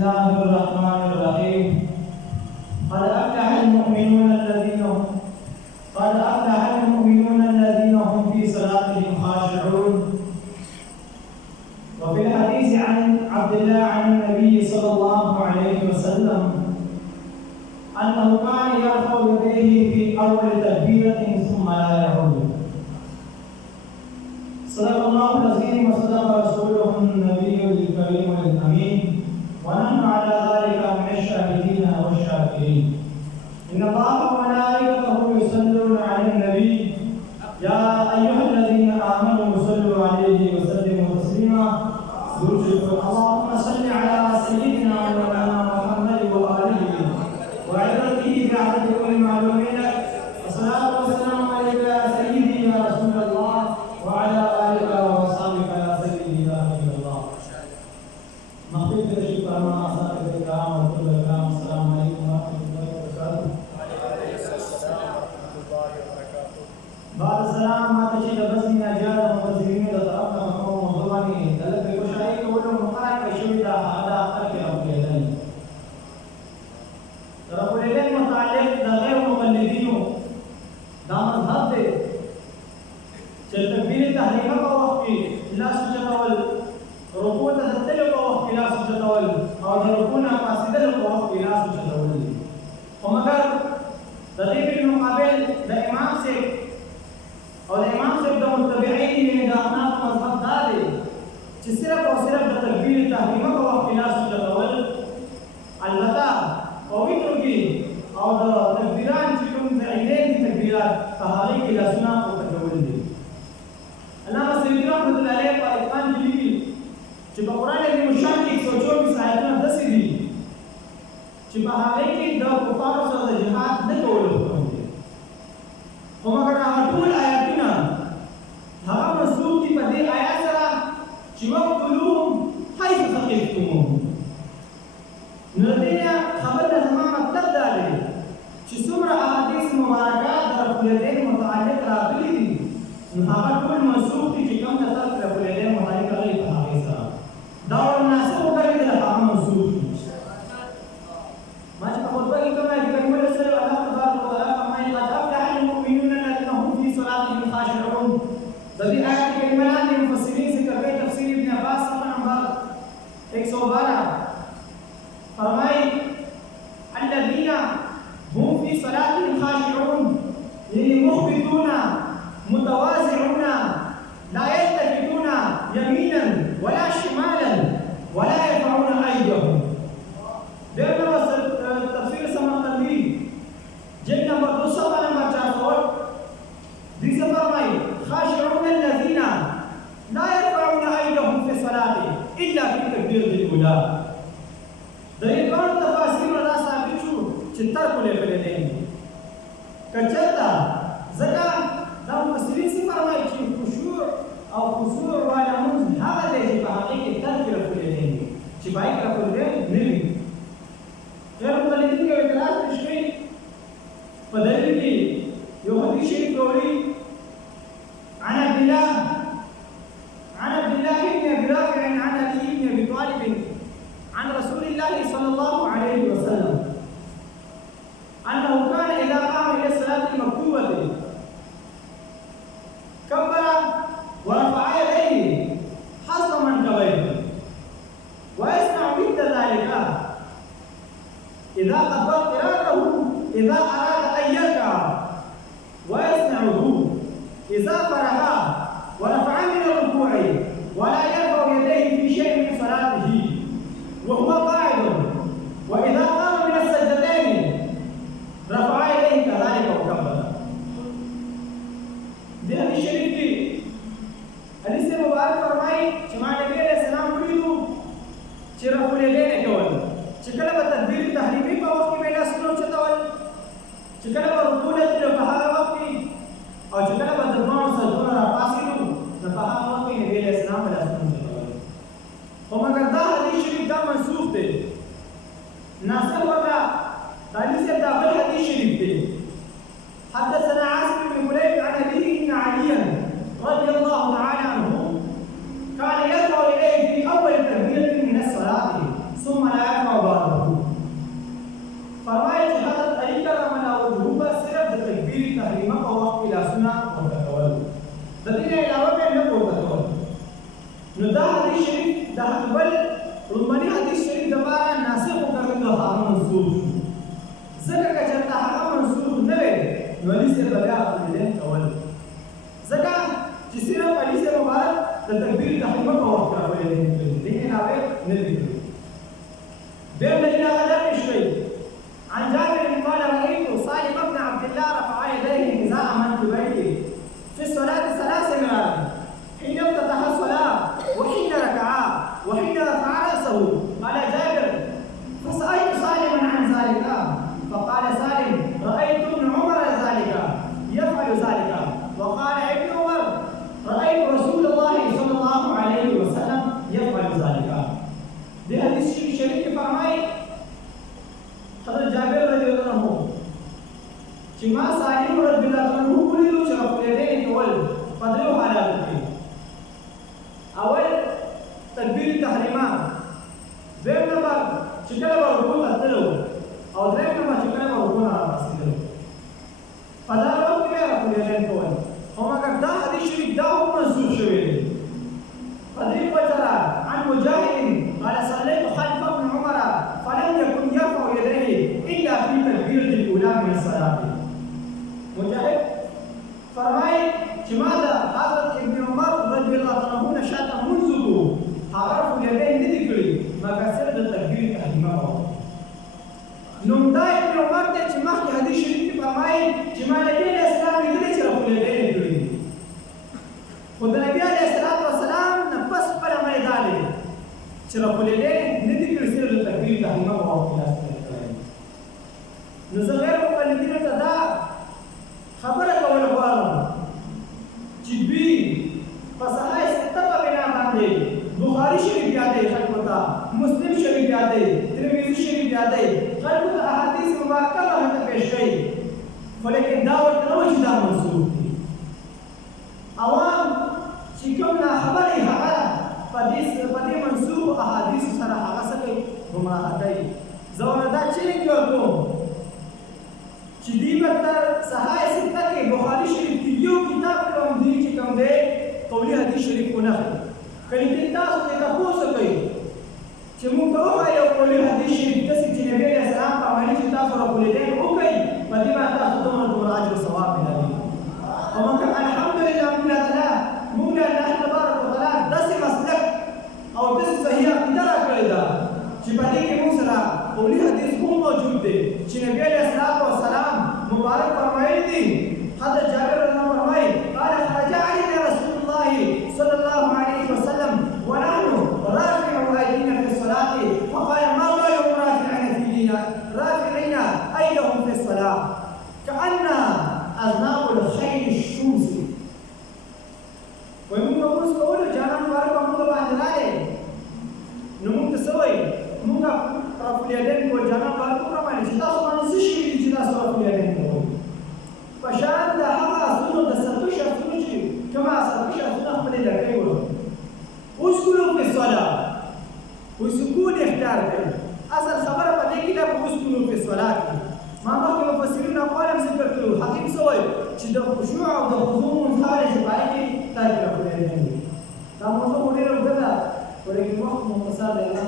الله الرحمن الرحيم قد أفلح المؤمنون الذين هم في صلاتهم خاشعون. وفي الحديث عن عبد الله عن النبي صلى الله عليه وسلم أنه كان يرفع يديه في أول تكبيرة ثم لا يعود. صدق الله العظيم وصدق رسوله النبي الكريم الأمين، ونحن على ذلك من الشاهدين والشاكرين. إن الله وملائكته يصلون على النبي يا أيها الذين آمنوا صلوا عليه وسلموا تسليما. اللهم صل على سيدنا مولانا محمد وآله وعزته بعدد كل معلومين. الصلاة والسلام عليك يا سيدي يا رسول الله وعلى آلك وصحبك يا سيدي يا حبيب الله. مغفرة الشكر مع أصحاب الكرام وكل الكرام. السلام عليكم ورحمة الله وبركاته. بعد السلام ما تشهد بسمي أجيال المنتظرين لترقى مقام موضوعني دلت بكشائي كولهم مقارك بشوية هذا أخلق رب الإلين. رب الإلين متعلق دغير مقلدين دا مذهب دے چل تکبیر تحریمہ کا وقت کی لا سجدول رکوع تدتل کا وقت کی لا سجدول اور رکوع قاصدل کا وقت کی لا سجدول. ومگر دغیب المقابل دا امام سے اور امام سے دا متبعین میں دا احناف مذہب دا دے چی صرف اور صرف دا تکبیر تحریمہ کا وقت کی لا سجدول البتہ اویتو کی اور دا تکبیران چکم دا عیدین کی تکبیرات تحالی کی لسنا کو تکبول دی. علامہ سیدی رحمت اللہ علیہ پر اتقان کی لگی چی با قرآن عظیم الشان کی 124 آیتنا دسی دی چی با حالی کی دا کفار و صد جہاد نکول حکم دی. ومگر آٹول آیتنا ہوا مسلوب کی پدی آیات سرا چی وقتلوهم حیث ثقفتموهم. نردینیا خبر دا زمان مطلب دارے چی سمر احادیث مبارکات در رب العالمین متعلق راغلی دی نحاقت کل منصوب دی چی کم تطلق رب العالمین متعلق راغلی تحاقی سرا دور مناسب ہوگا دی لحاق منصوب دی. ماشا خطبہ کی کم ہے کہ کلمہ رسول اللہ تبارک و تعالی فرمائے قد افلح المؤمنون الذین هم فی صلاتهم خاشعون. ذی آیت کی کلمات نے مفسرین سے کرتے تفسیر ابن عباس صفحہ نمبر 112 فرمائے الذین هم في صلاتهم خاشعون يعني مخبتون متوازعون لا يلتفتون يمينا ولا شمالا ولا يرفعون ايديهم. دیکھنا تفسیر سمرقندی جلد نمبر 2 صفحہ نمبر 400 دیسے فرمائے خاشعون الذین لا يرفعون ايديهم في الصلاة الا في التكبيرة الاولى. دریقان تفاسیر را ثابت شو چی ترک لے فلیدین کچلتا زکا دا مفسرین سی فرمائی چی خشوع او خضوع والا منز حقا دے چی پا حقیقی ترک رفلیدین چی بائی رفلیدین نوی. غیر مقلدین کے اعتراض پیشکئی فدلیل کی یو حدیث شریف روی عن عبد الله بن ابي رافع عن علي بن ابي طالب عن رسول الله صلى الله عليه وسلم أنه كان إذا قام إلى الصلاة المكتوبة كبر ورفع يديه نو دا حدیث شریف دا بل لومړني حدیث شریف دپاره ناسخ وګرځېدو هغه منسوخ شو ځکه که چېرته هغه منسوخ نه وی نو علي صاحب به بیا الیدین کول ځکه چې صرف علي صاحب مبارک د تکبیر تحریمه په وخت کې الیدین کړي دې علاوه نه دي کړي بیا دلیل هغه دا پیش کړئ عن جابر قال رأيت سالم بن عبد الله رفع يديه حذاء منكبيه في الصلاة 3 مرات حين افتتح الصلاة وحين ركعا وحين رفع رأسه قال جابر فسألت سالما عن ذلك فقال سالم رأيت ابن عمر ذلك يفعل ذلك وقال ابن عمر رأيت رسول الله صلى الله عليه وسلم يفعل ذلك. دې حدیث شریف فرمایي حضرت جابر رضی الله عنه چې ما سالم رضی الله عنه ولیدو چې رفع الیدین کول په درو حالاتو کې اول تکبیر تحریمه دویم نمبر چې کله به رکوع ته تللو او دریم نمبر چې کله به رکوع نه راپاڅېدلو په دا وخت کې رفع الیدین کول خو مګر دا حدیث شریف دا هم منسوخ شوی دی په دې وجه عن مجاهد قال صليت خلف ابن عمر فلم يكن يرفع يديه الا في تكبيره الاولى من الصلاه مجاهد فرمایي چې ما د حضرت ابن عمر رضی الله عنه نه شاته منځو هغه رفع الیدین نه دي کړي مګر صرف د تکبیر تحریمه وه نو دا ابن عمر دی چې مخکې حدیث شریف کې فرمایي چې ما نبي علیه السلام لیدلی چې رفع الیدین یې کړي خو د نبي علیه السلام نه پس خپل عمل یې دا دی چې رفع الیدین نه دي کړي صرف د تکبیر تحریمه په وخت کې لاس کړی نو زه غیر مقلدینو ته دا خبره کول غواړم چې دوی په صحیح سته په بنا باندې بخاري شریف یادوي خلکو ته مسلم شریف یادوي ترمذي شریف یادوي خلکو ته احادیث مبارکه ورته پیش کوي خو لیکن دا ورته نه وایي چې دا منسوخ دي عوام چې کوم ناخبره هغه په دې منسوخ احادیثو سره هغه څه کوي ګمراه کوي زه ورته دا چیلنج ورکوم چې دوی به تر صحیح سته کې بخاري شریف کې یو کتاب کوم دی چې کوم دی قولي حدیث شریف ونه اخلي کله چې تاسو ته تاسو کوي چې موږ ته وایو قولي حدیث شریف داسې چې نبی علیه السلام فرمایي چې تاسو رفع الیدین وکړئ په دې باندې تاسو دومره اجر او ثواب ملوي او موږ الحمدلله موږ له الله تبارک وتعالی داسې مسلک او داسې صحیح عقیده راکړې ده چې په دې کې موږ سره قولي حدیث هم موجود دی چې نبی علیه السلام مبارک فرمایلی دي حضرت جابر رضی الله عنه فرمایي قال خرج علينا رسول الله صلى الله عليه وسلم ونحن رافع ايدينا في الصلاه فقال ما بالهم رافعين ايدهم في الصلاه كأن اذناب الخيل الشمس ومن موږ کولو جانا مبارک موږ باندې راغی نو موږ څه وایي موږ رفع الیدین کو جانا مبارک فرمایي چې تاسو باندې څه شي دي چې تاسو رفع الیدین کوئ په شان د هغه اصولو د سطو شرطونو چې کومه سطو شرطونه خپلې لرګۍ وړو اسکلو فی الصلاة وسکون اختیار کوي اصل خبره په دې کې ده په اسکلو فی الصلاة کې ما مخکې مفسرین اقوال هم ذکر کړي حکیم څه وایي چې د خشوع او د خضوع منځ چې په هغې کې ترک رفع الیدین دی دا موضوع خو ډېره اوږده ده خو لیکن وخت مختصر دی الله